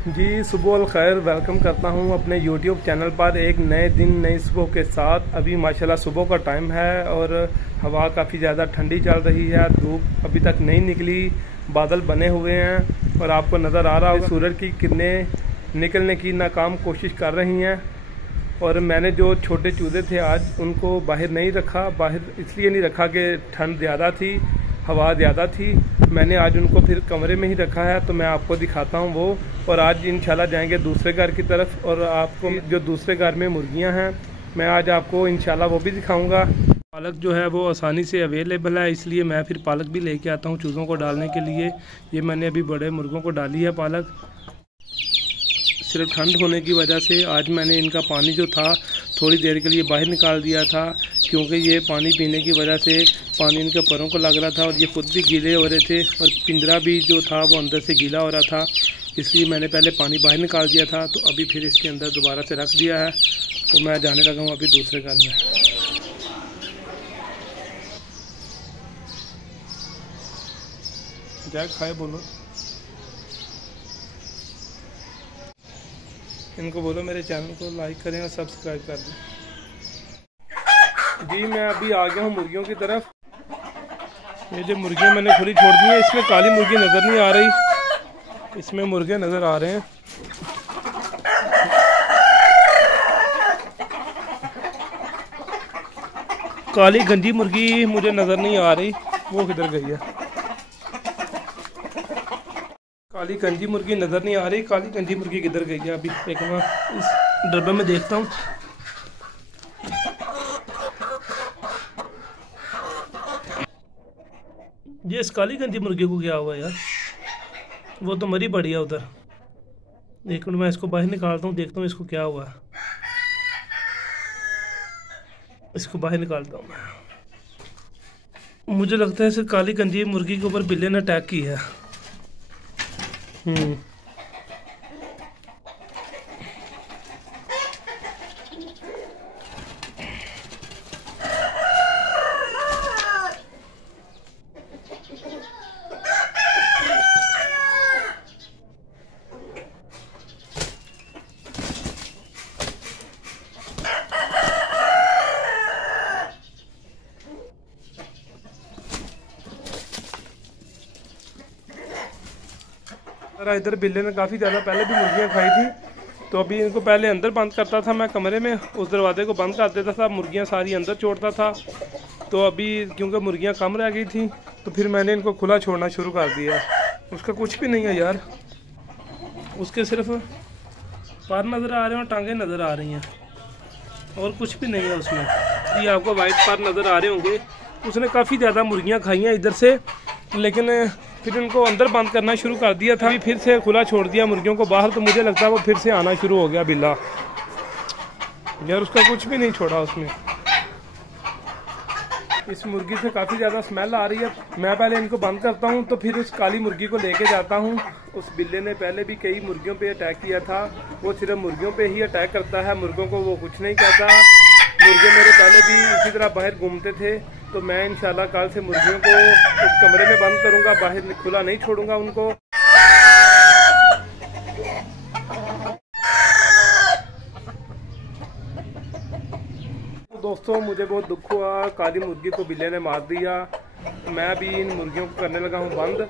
जी सुबह अल खैर, वेलकम करता हूं अपने यूट्यूब चैनल पर एक नए दिन नई सुबह के साथ। अभी माशाल्लाह सुबह का टाइम है और हवा काफ़ी ज़्यादा ठंडी चल रही है। धूप अभी तक नहीं निकली, बादल बने हुए हैं और आपको नज़र आ रहा होगा सूरज की किरणें निकलने की नाकाम कोशिश कर रही हैं। और मैंने जो छोटे चूजे थे आज उनको बाहर नहीं रखा। बाहर इसलिए नहीं रखा कि ठंड ज़्यादा थी, हवा ज़्यादा थी। मैंने आज उनको फिर कमरे में ही रखा है, तो मैं आपको दिखाता हूँ वो। और आज इंशाल्लाह जाएंगे दूसरे घर की तरफ और आपको जो दूसरे घर में मुर्गियाँ हैं मैं आज आपको इंशाल्लाह वो भी दिखाऊंगा। पालक जो है वो आसानी से अवेलेबल है, इसलिए मैं फिर पालक भी लेके आता हूँ चूज़ों को डालने के लिए। ये मैंने अभी बड़े मुर्गों को डाली है पालक। सिर्फ ठंड होने की वजह से आज मैंने इनका पानी जो था थोड़ी देर के लिए बाहर निकाल दिया था, क्योंकि ये पानी पीने की वजह से पानी इनके पैरों को लग रहा था और ये खुद भी गीले हो रहे थे और पिंजरा भी जो था वो अंदर से गीला हो रहा था। इसलिए मैंने पहले पानी बाहर निकाल दिया था, तो अभी फिर इसके अंदर दोबारा से रख दिया है। तो मैं जाने लगा हूँ अभी दूसरे घर में। क्या खाए बोलो, इनको बोलो मेरे चैनल को लाइक करें और सब्सक्राइब कर दें। जी मैं अभी आ गया हूँ मुर्गियों की तरफ। ये जो मुर्गियाँ मैंने खुली छोड़ दी हैं, इसमें काली मुर्गी नज़र नहीं आ रही, इसमें मुर्गे नज़र आ रहे हैं। काली गंजी मुर्गी मुझे नज़र नहीं आ रही, वो किधर गई है। काली गंजी मुर्गी नज़र नहीं आ रही, काली गंजी मुर्गी किधर गई है। अभी एक मैं इस डब्बे में देखता हूँ। ये इस काली गंजी मुर्गी को क्या हुआ यार, वो तो मरी पड़ी है उधर। एक मिनट मैं इसको बाहर निकालता हूँ, देखता हूँ इसको क्या हुआ। इसको बाहर निकालता हूँ मैं। मुझे लगता है इस काली गंजी मुर्गी के ऊपर बिल्ली ने अटैक की है। इधर बिल्ली ने काफ़ी ज़्यादा पहले भी मुर्गियाँ खाई थी, तो अभी इनको पहले अंदर बंद करता था मैं कमरे में, उस दरवाजे को बंद कर देता था, मुर्गियाँ सारी अंदर छोड़ता था। तो अभी क्योंकि मुर्गियाँ कम रह गई थी तो फिर मैंने इनको खुला छोड़ना शुरू कर दिया। उसका कुछ भी नहीं है यार, उसके सिर्फ पैर नज़र आ रहे हैं और टांगें नज़र आ रही हैं और कुछ भी नहीं है उसमें। ये आपको वाइट पैर नज़र आ रहे होंगे। उसने काफ़ी ज़्यादा मुर्गियाँ खाई हैं इधर से, लेकिन फिर इनको अंदर बंद करना शुरू कर दिया था। फिर से खुला छोड़ दिया मुर्गियों को बाहर, तो मुझे लगता है वो फिर से आना शुरू हो गया बिल्ला यार। उसका कुछ भी नहीं छोड़ा उसमें। इस मुर्गी से काफ़ी ज़्यादा स्मेल आ रही है। मैं पहले इनको बंद करता हूँ तो फिर उस काली मुर्गी को लेके जाता हूँ। उस बिल्ले ने पहले भी कई मुर्गियों पे अटैक किया था, वो सिर्फ मुर्गियों पे ही अटैक करता है, मुर्गों को वो कुछ नहीं कहता। मुर्गे मेरे पहले भी इसी तरह बाहर घूमते थे, तो मैं इंशाल्लाह कल से मुर्गियों को उस कमरे में बंद करूँगा, बाहर खुला नहीं छोड़ूंगा उनको। दोस्तों मुझे बहुत दुख हुआ, काली मुर्गी को बिल्ले ने मार दिया। मैं भी इन मुर्गियों को करने लगा हूँ बंद।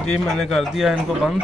ये मैंने कर दिया इनको बंद।